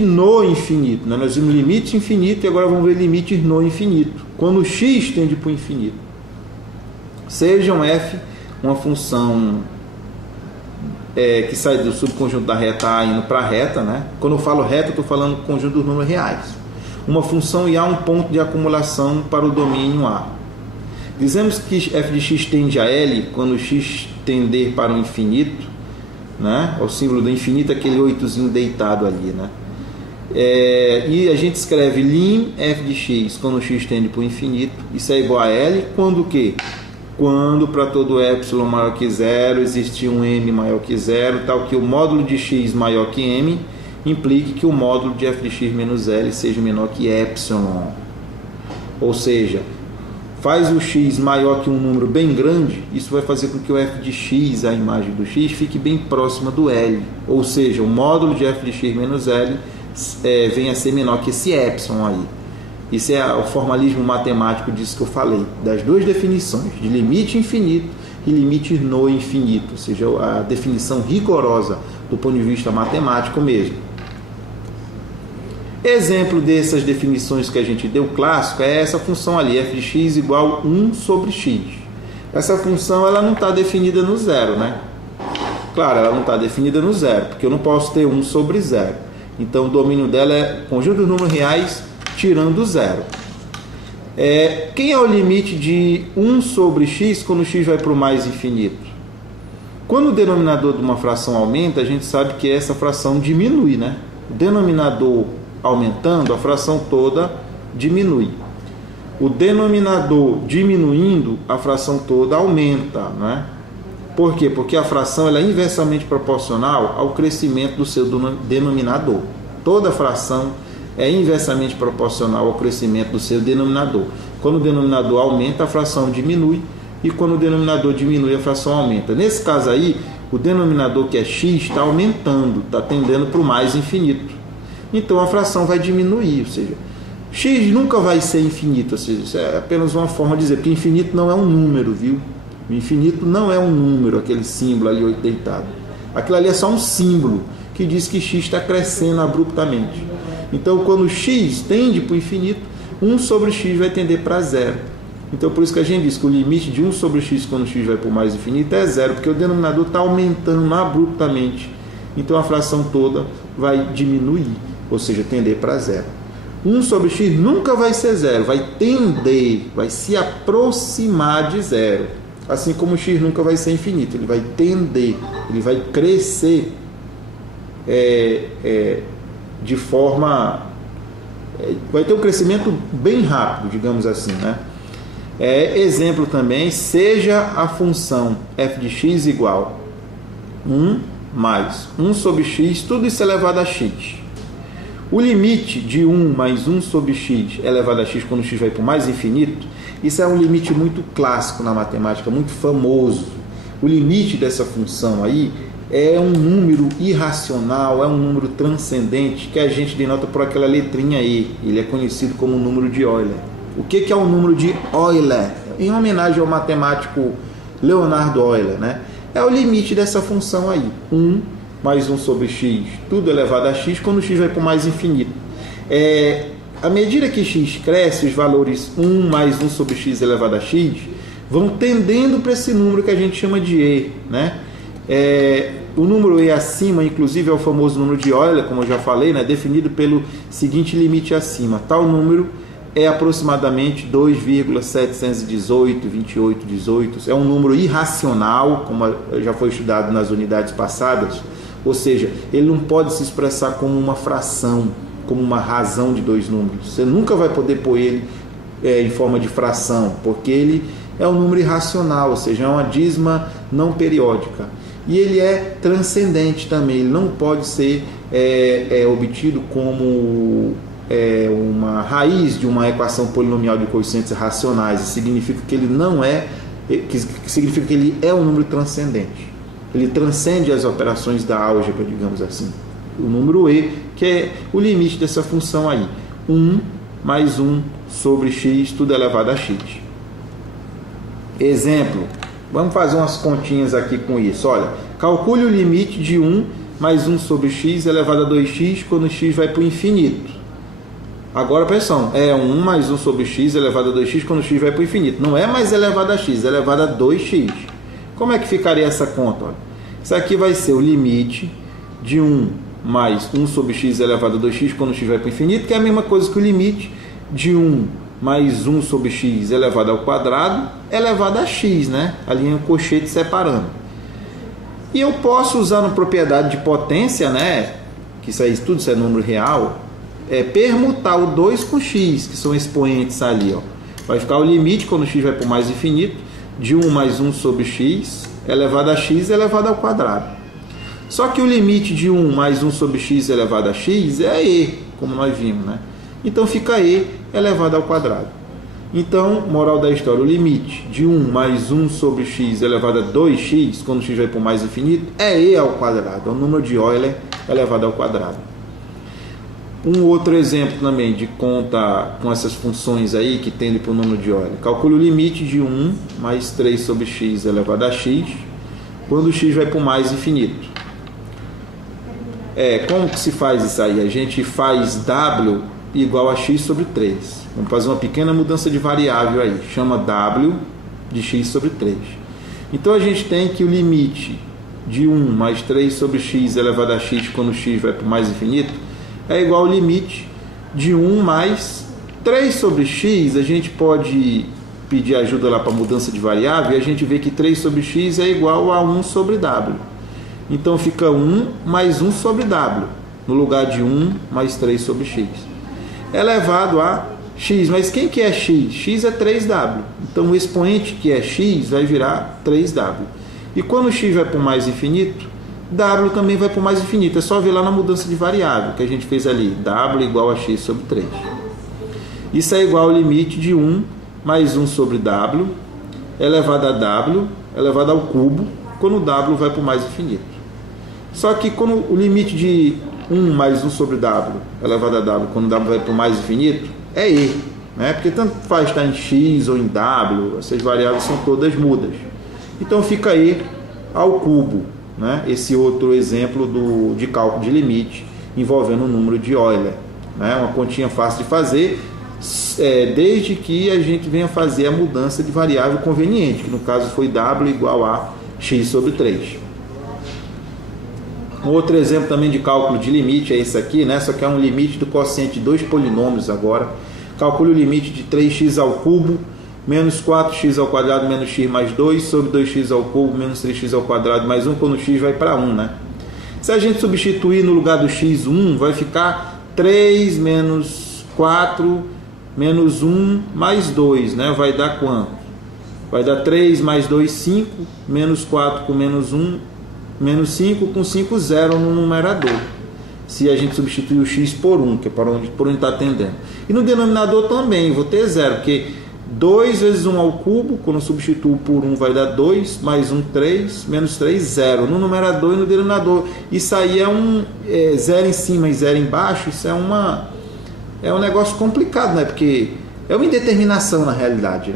no infinito, né? Nós vimos limite infinito e agora vamos ver limite no infinito. Quando x tende para o infinito. Seja um f uma função que sai do subconjunto da reta A indo para a reta, né? Quando eu falo reta, eu estou falando do conjunto dos números reais. Uma função e há um ponto de acumulação para o domínio A. Dizemos que f de x tende a L quando x tender para o infinito, né? O símbolo do infinito é aquele oitozinho deitado ali, né? E a gente escreve lim f de x quando x tende para o infinito. Isso é igual a L quando o quê? Quando para todo epsilon maior que zero existir um m maior que zero, tal que o módulo de x maior que m implique que o módulo de f de x menos L seja menor que epsilon. Ou seja, faz o x maior que um número bem grande, isso vai fazer com que o f de x, a imagem do x, fique bem próxima do L. Ou seja, o módulo de f de x menos L venha a ser menor que esse epsilon aí. Isso é o formalismo matemático disso que eu falei, das duas definições, de limite infinito e limite no infinito, ou seja, a definição rigorosa do ponto de vista matemático mesmo. Exemplo dessas definições que a gente deu clássico é essa função ali, f de x igual 1 sobre x. Essa função ela não está definida no zero, né? Claro, ela não está definida no zero, porque eu não posso ter 1 sobre 0. Então o domínio dela é conjunto dos números reais tirando zero. Quem é o limite de 1 sobre x quando x vai para o mais infinito? Quando o denominador de uma fração aumenta, a gente sabe que essa fração diminui, né? O denominador aumentando, a fração toda diminui. O denominador diminuindo, a fração toda aumenta, né? Por quê? Porque a fração ela é inversamente proporcional ao crescimento do seu denominador. Toda fração é inversamente proporcional ao crescimento do seu denominador. Quando o denominador aumenta, a fração diminui, e quando o denominador diminui, a fração aumenta. Nesse caso aí, o denominador que é x está aumentando, está tendendo para o mais infinito. Então a fração vai diminuir, ou seja, x nunca vai ser infinito, ou seja, isso é apenas uma forma de dizer, porque infinito não é um número, viu? O infinito não é um número, aquele símbolo ali deitado. Aquilo ali é só um símbolo que diz que x está crescendo abruptamente. Então, quando x tende para o infinito, 1 sobre x vai tender para zero. Então, por isso que a gente diz que o limite de 1 sobre x quando x vai para o mais infinito é zero, porque o denominador está aumentando abruptamente. Então, a fração toda vai diminuir, ou seja, tender para zero. 1 sobre x nunca vai ser zero, vai tender, vai se aproximar de zero. Assim como o x nunca vai ser infinito, ele vai tender, ele vai crescer de forma... vai ter um crescimento bem rápido, digamos assim, né? Exemplo também, seja a função f de x igual 1 mais 1 sobre x, tudo isso elevado a x. O limite de 1 mais 1 sobre x elevado a x quando x vai para o mais infinito, isso é um limite muito clássico na matemática, muito famoso. O limite dessa função aí é um número irracional, é um número transcendente que a gente denota por aquela letrinha E. Ele é conhecido como o número de Euler. O que é o número de Euler? Em homenagem ao matemático Leonardo Euler, né? É o limite dessa função aí. 1 mais 1 sobre x, tudo elevado a x, quando x vai para o mais infinito. À medida que x cresce, os valores 1 mais 1 sobre x elevado a x vão tendendo para esse número que a gente chama de E, né? O número E acima, inclusive, é o famoso número de Euler, como eu já falei, né? Definido pelo seguinte limite acima. Tal número é aproximadamente 2,718,2818. É um número irracional, como já foi estudado nas unidades passadas. Ou seja, ele não pode se expressar como uma fração, como uma razão de dois números. Você nunca vai poder pôr ele em forma de fração, porque ele é um número irracional, ou seja, é uma dízima não periódica. E ele é transcendente também, ele não pode ser obtido como uma raiz de uma equação polinomial de coeficientes racionais. Isso significa que ele não significa que ele é um número transcendente. Ele transcende as operações da álgebra, digamos assim. O número E, que é o limite dessa função aí. 1 mais 1 sobre x, tudo elevado a x. Exemplo. Vamos fazer umas continhas aqui com isso. Olha, calcule o limite de 1 mais 1 sobre x elevado a 2x quando x vai para o infinito. Agora, atenção, é 1 mais 1 sobre x elevado a 2x quando x vai para o infinito. Não é mais elevado a x, é elevado a 2x. Como é que ficaria essa conta? Olha, isso aqui vai ser o limite de 1 mais 1 sobre x elevado a 2x quando x vai para o infinito, que é a mesma coisa que o limite de 1 mais 1 sobre x elevado ao quadrado elevado a x, né? A linha cochete separando. E eu posso usar na propriedade de potência, né? Que isso aí, tudo isso é número real. Permutar o 2 com x, que são expoentes ali, ó. Vai ficar o limite, quando x vai para o mais infinito, de 1 mais 1 sobre x elevado a x elevado ao quadrado. Só que o limite de 1 mais 1 sobre x elevado a x é e, como nós vimos, né? Então fica e elevado ao quadrado. Então, moral da história, o limite de 1 mais 1 sobre x elevado a 2x, quando x vai para o mais infinito, é e ao quadrado. É o número de Euler elevado ao quadrado. Um outro exemplo também de conta com essas funções aí que tendem para o número de Euler. Calcule o limite de 1 mais 3 sobre x elevado a x quando x vai para o mais infinito. Como que se faz isso aí? A gente faz w igual a x sobre 3. Vamos fazer uma pequena mudança de variável aí. Chama w de x sobre 3. Então a gente tem que o limite de 1 mais 3 sobre x elevado a x quando x vai para o mais infinito é igual ao limite de 1 mais 3 sobre x. A gente pode pedir ajuda lá para mudança de variável e a gente vê que 3 sobre x é igual a 1 sobre w. Então fica 1 mais 1 sobre w, no lugar de 1 mais 3 sobre x. Elevado a x, mas quem que é x? X é 3w. Então o expoente que é x vai virar 3w. E quando x vai para o mais infinito, w também vai para o mais infinito. É só ver lá na mudança de variável que a gente fez ali. W igual a x sobre 3. Isso é igual ao limite de 1 mais 1 sobre w elevado a w elevado ao cubo quando o w vai para o mais infinito. Só que quando o limite de 1 mais 1 sobre w elevado a w quando o w vai para o mais infinito é e, né? Porque tanto faz estar em x ou em w, essas variáveis são todas mudas. Então fica e ao cubo, né? Esse outro exemplo de cálculo de limite envolvendo o número de Euler, né? Uma continha fácil de fazer, desde que a gente venha fazer a mudança de variável conveniente, que no caso foi w igual a x sobre 3. Um outro exemplo também de cálculo de limite é esse aqui, né? Só que é um limite do quociente de dois polinômios agora. Calcule o limite de 3x ao cubo menos 4x ao quadrado menos x mais 2 sobre 2x ao cubo menos 3x ao quadrado mais 1 quando x vai para 1, né? Se a gente substituir no lugar do x 1, vai ficar 3 menos 4 menos 1 mais 2, né? Vai dar quanto? Vai dar 3 mais 2, 5, menos 4 com menos 1, menos 5 com 5, 0 no numerador. Se a gente substituir o x por 1, que é por onde está tendendo. E no denominador também, vou ter 0, porque 2 vezes 1 ao cubo, quando eu substituo por 1 vai dar 2, mais 1, 3, menos 3, 0. No numerador e no denominador. Isso aí é 0 em cima e 0 embaixo, isso é um negócio complicado, né? Porque é uma indeterminação na realidade.